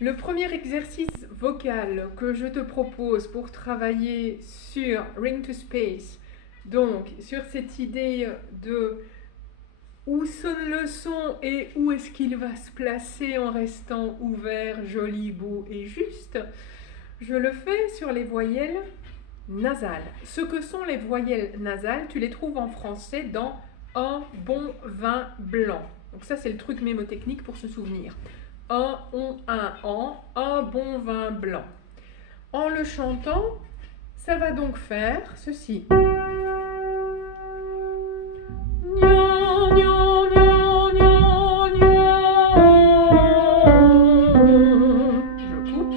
Le premier exercice vocal que je te propose pour travailler sur Ring to Space, donc sur cette idée de où sonne le son et où est-ce qu'il va se placer en restant ouvert, joli, beau et juste, je le fais sur les voyelles nasales. Ce que sont les voyelles nasales, tu les trouves en français dans un bon vin blanc. Donc ça, c'est le truc mémotechnique pour se souvenir. Un, on, un bon vin blanc. En le chantant, ça va donc faire ceci. Je coupe.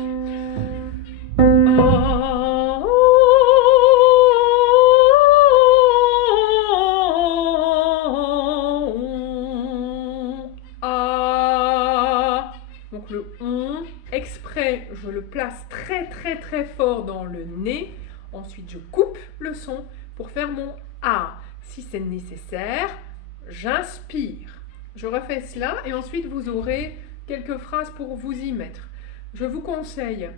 Donc le on, exprès, je le place très fort dans le nez. Ensuite, je coupe le son pour faire mon A. Si c'est nécessaire, j'inspire. Je refais cela et ensuite vous aurez quelques phrases pour vous y mettre. Je vous conseille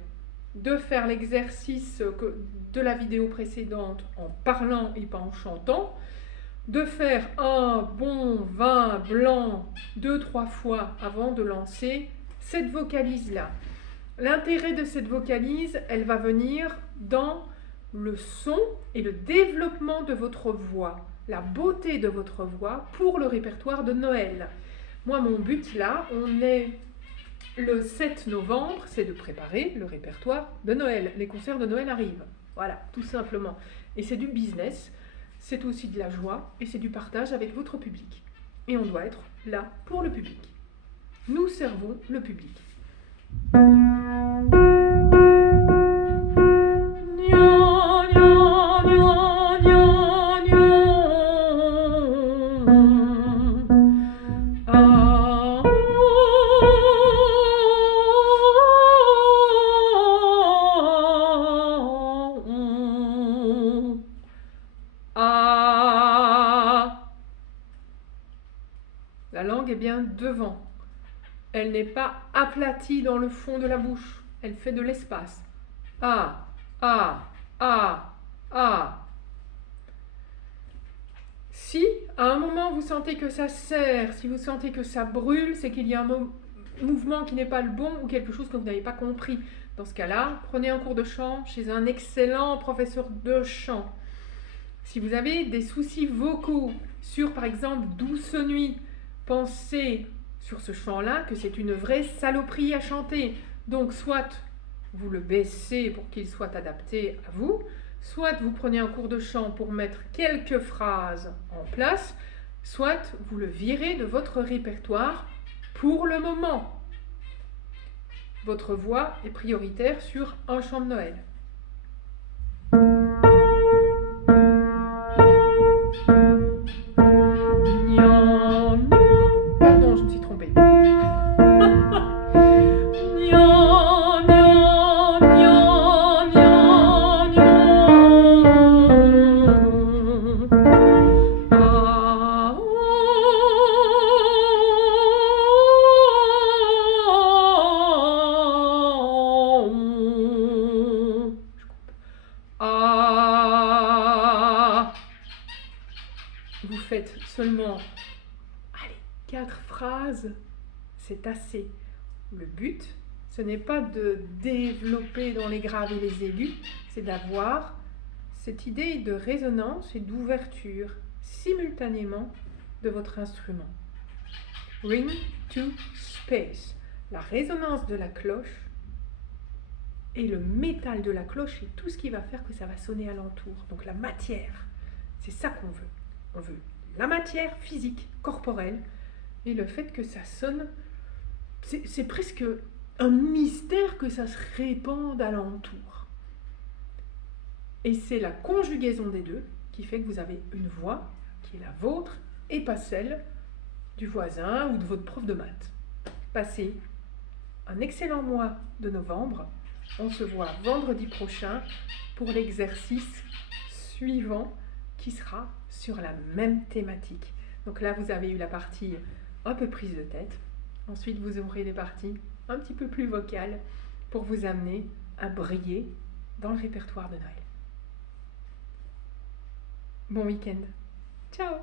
de faire l'exercice de la vidéo précédente en parlant et pas en chantant, de faire un bon vin blanc 2-3 fois avant de lancer cette vocalise-là. L'intérêt de cette vocalise, elle va venir dans le son et le développement de votre voix, la beauté de votre voix pour le répertoire de Noël. Moi, mon but là, on est le 7 novembre, c'est de préparer le répertoire de Noël. Les concerts de Noël arrivent. Voilà, tout simplement. Et c'est du business, c'est aussi de la joie et c'est du partage avec votre public. Et on doit être là pour le public. Nous servons le public. La langue est bien devant. Elle n'est pas aplatie dans le fond de la bouche. Elle fait de l'espace. Ah, ah, ah, ah. Si, à un moment, vous sentez que ça serre, si vous sentez que ça brûle, c'est qu'il y a un mouvement qui n'est pas le bon ou quelque chose que vous n'avez pas compris. Dans ce cas-là, prenez un cours de chant chez un excellent professeur de chant. Si vous avez des soucis vocaux sur, par exemple, Douce nuit, pensez sur ce chant-là que c'est une vraie saloperie à chanter. Donc, soit vous le baissez pour qu'il soit adapté à vous, soit vous prenez un cours de chant pour mettre quelques phrases en place, soit vous le virez de votre répertoire pour le moment. Votre voix est prioritaire sur un chant de Noël. Pardon, je me suis trompée. Vous faites seulement 4 phrases, c'est assez. Le but, ce n'est pas de développer dans les graves et les aigus, c'est d'avoir cette idée de résonance et d'ouverture simultanément de votre instrument. Ring to space. La résonance de la cloche et le métal de la cloche et tout ce qui va faire que ça va sonner alentour. Donc la matière, c'est ça qu'on veut. On veut la matière physique, corporelle, et le fait que ça sonne, c'est presque un mystère que ça se répande alentour. Et c'est la conjugaison des deux qui fait que vous avez une voix qui est la vôtre et pas celle du voisin ou de votre prof de maths. Passez un excellent mois de novembre. On se voit vendredi prochain pour l'exercice suivant qui sera sur la même thématique. Donc là, vous avez eu la partie un peu prise de tête. Ensuite, vous aurez les parties un petit peu plus vocales pour vous amener à briller dans le répertoire de Noël. Bon week-end. Ciao!